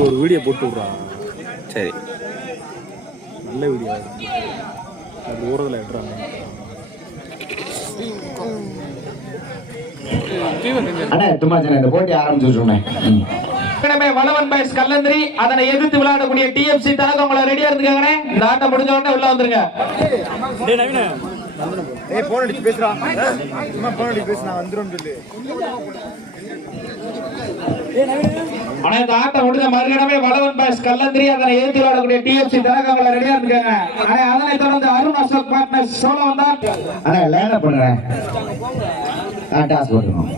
ஒரு வீடியோ போட்டு விட்றான் சரி. நல்ல வீடியோ அது ஊரத்தில் எடுறாங்க அண்ணே சும்மா சின்ன இந்த போட்டி ஆரம்பிச்சு வச்சுருந்தேன் ஏற்கனவே வளவன் பாய்ஸ் கல்லந்திரி அதனை எதிர்த்து விளையாடக்கூடிய டிஎஃப்சி தனக்கு உங்களை ரெடியா இருந்துக்காங்கண்ணே. இந்த ஆட்டம் முடிஞ்ச உடனே உள்ள வந்துருங்க. ஏய் போன் அடிச்சு பேசுறா சும்மா போன் அடிச்சு பேசு நான் வந்துரும் சொல்லு. ஆனா இந்த ஆட்டம் முடிஞ்ச மறுகணமே வளவன் பாய்ஸ் கல்லந்திரி அதனை எதிர்த்து விளையாடக்கூடிய டிஎஃப்சி தனக்கு உங்களை ரெடியா இருந்துக்காங்க. ஆனா அதனை தொடர்ந்து அருண் அசோக் பார்ட்னர்ஸ் சோழ வந்தார். அண்ணா லேண்ட் அப் பண்ணுறேன் ஆ டாஸ் போட்டுருவோம்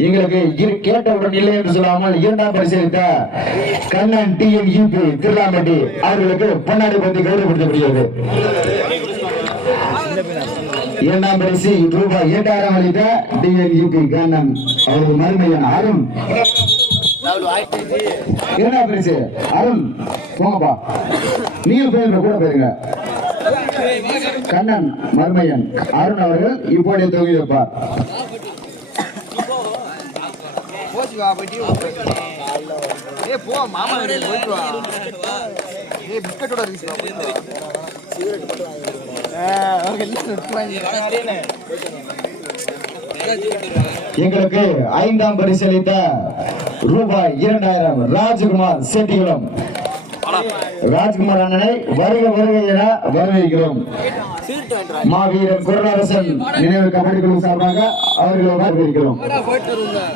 எங்களுக்கு இரு கேட்டவுடன் இல்லை என்று சொல்லாமல் இரண்டாம் பரிசீலித்த கண்ணன் டி எம் யூபி திருலாம்பட்டி அவர்களுக்கு பொன்னாடி பற்றி கௌரவப்படுத்தப்படுகிறது இரண்டாம் பரிசு ரூபாய் இரண்டாயிரம் அளித்த டி எம் யூபி கண்ணன். அவரது மருமையன் அருண். இரண்டாம் பரிசு அருண் போங்கப்பா நீங்க போயிருங்க கூட போயிருங்க கண்ணன் மர்மையன் அருண் அவர்கள் இப்போதைய தொகுதி வைப்பார் போச்சு வா போயிட்டு ஏய் போ மாமா வீட்டுக்கு போயிட்டு வா. ஏய் பிஸ்கட்டோட இருக்கு போயிட்டு. எங்களுக்கு ஐந்தாம் பரிசளித்த ரூபாய் இரண்டாயிரம் ராஜ்குமார் செட்டிகுளம். ராஜ்குமார் அண்ணனை வருக வருக என வரவேற்கிறோம். மாவீரன் குரலரசன் நினைவு கபடி குழு சார்பாக அவர்களை வரவேற்கிறோம்.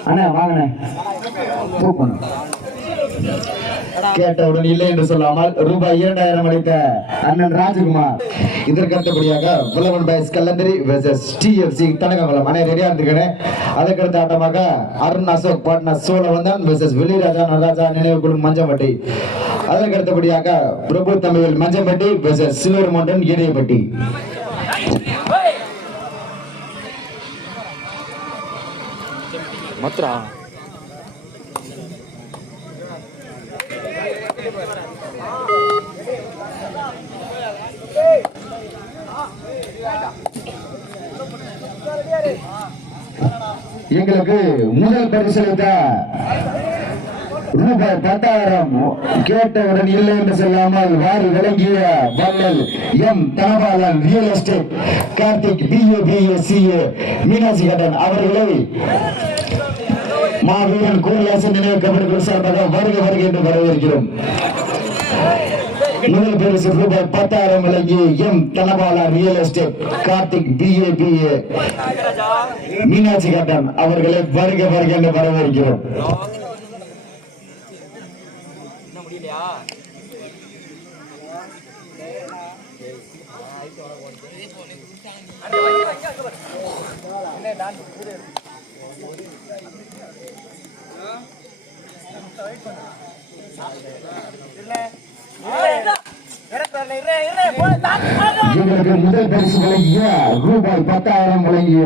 அண்ணா கூப்பணும் கேட்டவுடன் இல்லை என்று சொல்லாமல் ரூபாய் இரண்டாயிரம் அளித்த அண்ணன் ராஜகுமார். இதற்கு அடுத்தபடியாக Pulavan boys Kallanthiri versus TFC Thanakankulam ரெடியா இருந்துக்கிறேன் அதற்கு அடுத்த ஆட்டமாக அருண் அசோக் பாட்னா சோழவந்தன் வெர்சஸ் வெளிராஜா நடராஜா நினைவு குழு மஞ்சம்பட்டி. அதற்கு அடுத்தபடியாக பிரபு தமிழில் Manjampatti versus silver mountain Inaiyapatti Mathura எங்களுக்கு முதல் பரிசளித்த ரூபாய் பத்தாயிரம் கேட்டவுடன் இல்லை என்று சொல்லாமல் வாரி விளங்கிய வள்ளல் M Dhanapalan real estate Karthik BA BA CA Meenakshi கடன் அவர்களை மாவீரன் கூரலாசன் நினைவு கபடி குழு சார்பாக வருக வருக என்று வரவேற்கிறோம். முதல் பரிசு ரூபாய் பத்தாயிரம் விளங்கிய M Dhanapala real estate Karthik BA BA Meenakshi கட்டன் அவர்களை வருக வருக என்று வரவேற்கிறோம். இல்ல எங்களுக்கு முதல் பரிசு வழங்கிய ரூபாய் பத்தாயிரம் வழங்கிய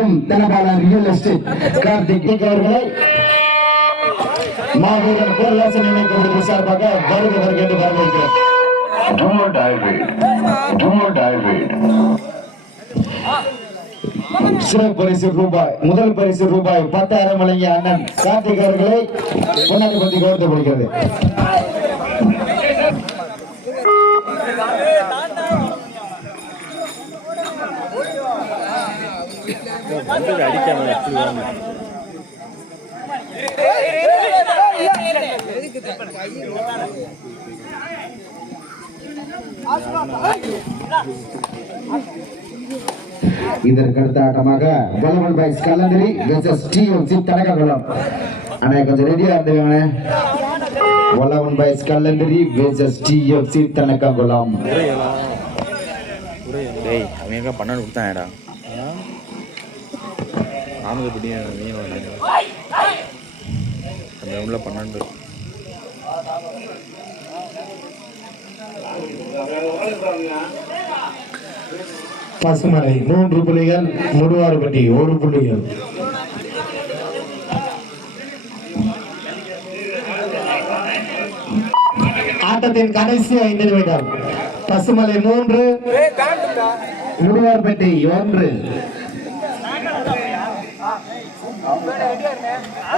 M Dhanapalan real estate Karthik அவர்களை மாவீரர் பொருளாசன் இணைக்கிறது சார்பாக வருக வருக என்று வரவேற்கிறோம் Do or die. Do or die சிறப்பு பரிசு ரூபாய் முதல் பரிசு ரூபாய் பத்தாயிரம் வழங்கிய அண்ணன் கார்த்திக் அவர்களை பொன்னாடி பற்றி கௌரவப்படுகிறது வந்தது அடிக்காம எப்படி வாங்க இதற்கு அடுத்த ஆட்டமாக Vallavan boys Kallanthiri versus DMC தடககுளம் அண்ணா கொஞ்சம் ரெடியா இருந்துக்கண்ணே Vallavan boys Kallanthiri versus DMC Thanakankulam அவங்க பன்னெண்டு கொடுத்தாங்கடா நாமக்கு எப்படி மீன் அந்த உள்ள பன்னெண்டு. பசுமலை மூன்று புள்ளிகள் முடுவாறுபட்டி ஒரு புள்ளிகள் ஆட்டத்தின் கடைசி ஐந்து நிமிடம். பசுமலை மூன்று முடுவார்பட்டி ஒன்று.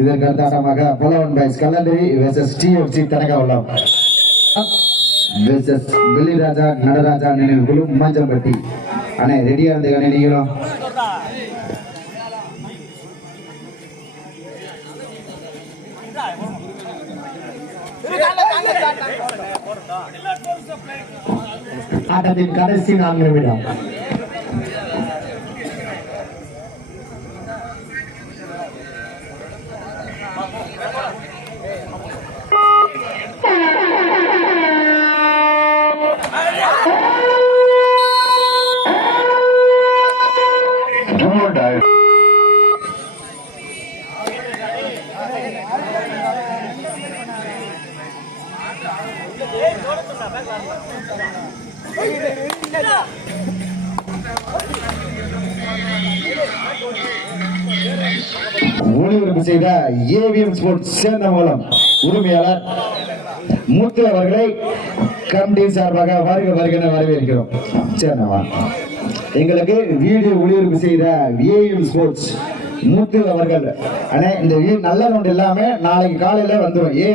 இதற்கு அடுத்தமாக Pulavan boys Kallanthiri versus TFC தனகாவலம் versus Velraja Nataraja நினைவு குழு மஞ்சம்பட்டி. அண்ணே ரெடியா இருந்தீங்க நீங்களும்? ஆட்டத்தின் கடைசி நான்கு நிமிடம் Thank you. ஒளிபரப்பு செய்த ஏவிஎம் ஸ்போர்ட்ஸ் சேர்ந்த மூலம் உரிமையாளர் முத்து அவர்களை கமிட்டி சார்பாக வருக வருகிற வரவேற்கிறோம். சேர்ந்தவா? எங்களுக்கு வீடியோ ஒளிபரப்பு செய்த ஏவிஎம் ஸ்போர்ட்ஸ் முத்து அவர்கள். அண்ணே இந்த நல்ல நோண்டு எல்லாமே நாளைக்கு காலையில் வந்துடும் ஏ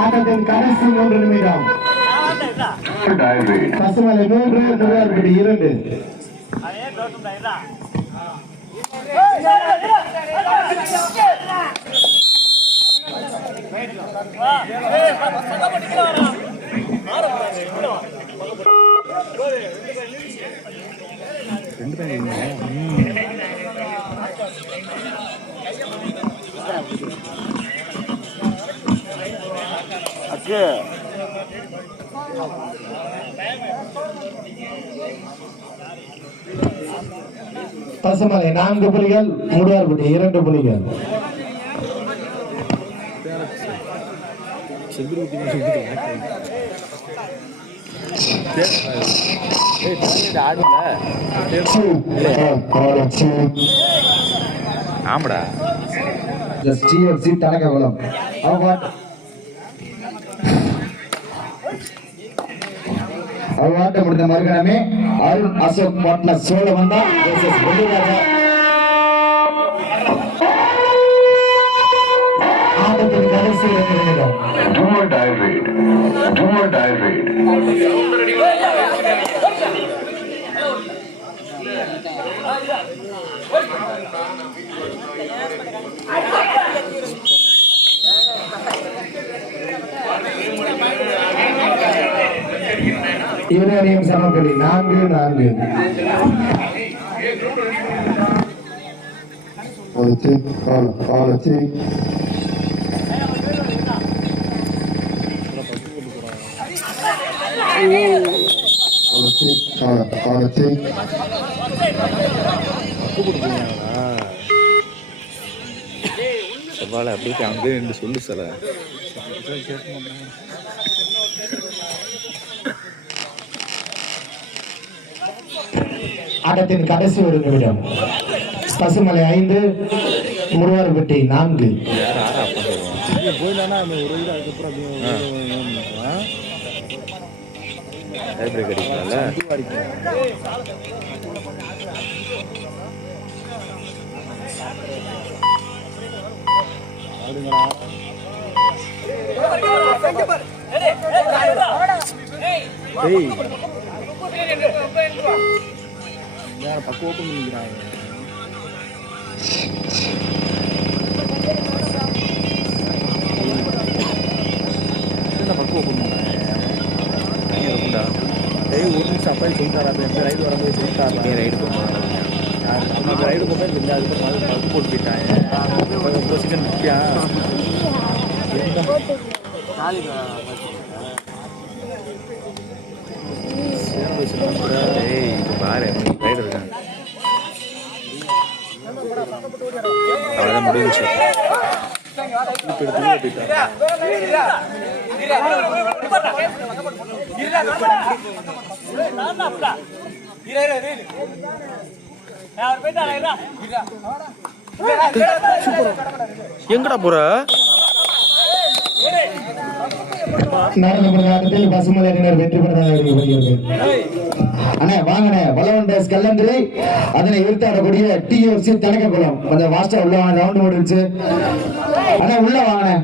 ஆட்டத்தின் கடைசி மூன்று நிமிடம். பசுமலை மூன்று நுழையார்படி இரண்டு. ரெண்டு பேரும் பசுமலை நான்கு புலிகள் முடுவார்பட்டி இரண்டு புலிகள். ஆமாடா. டிஎஃப்சி தலகவலம் அவங்க அவ்வாட்டம் முடிந்த மறுகணமே அருண் அசோக் பாட்னா சோழ வந்தா versus வெள்ளிராஜா ஆட்டத்தின் கடைசி இரண்டு நிமிடம் Do or die wait. Do or die wait. இருவரையும் சமக்கடி நான்கு நான்கு. செவ்வாழை அப்படியே அங்கே சொல்லு சில ஆட்டத்தின் கடைசி ஒரு நிமிடம் பசுமலை ஐந்து முருவார்பட்டி நான்கு யார் அப்பா அதுக்கப்புறம் பக்கம் ஓப்பன் பண்ணிக்கிறாங்க பக்கம் ஓப்பன் பண்ணாங்க பயங்கர இருக்கும்டா டேய் ஒரு அப்பயே சொல்லிட்டாரா அப்போ ரைடு வரும்போது சொல்லிட்டாரா ஏன் ரைடு போகணும் நம்ம ரைடு போகும்போது இல்லை அதுக்கு மது மது போட்டு போயிட்டாங்க முக்கியம் ஏய் இப்போ பாரு ரைடு இருக்காங்க அவ்வளோதான் முடிஞ்சிச்சு எங்கடா போற? பசுமலை வெற்றி பெற்றதாக அறிவிக்கப்படுகிறது அண்ணே வாங்கண்ணே வல்லவன் டேஸ் கல்லந்திரி அதனை எதிர்த்தாடக்கூடிய டிஎஃப்சி தனக்ககுளம். கொஞ்சம் வாஸ்டா உள்ள ரவுண்ட் முடிஞ்சு அண்ணே உள்ள வாங்கண்ணே.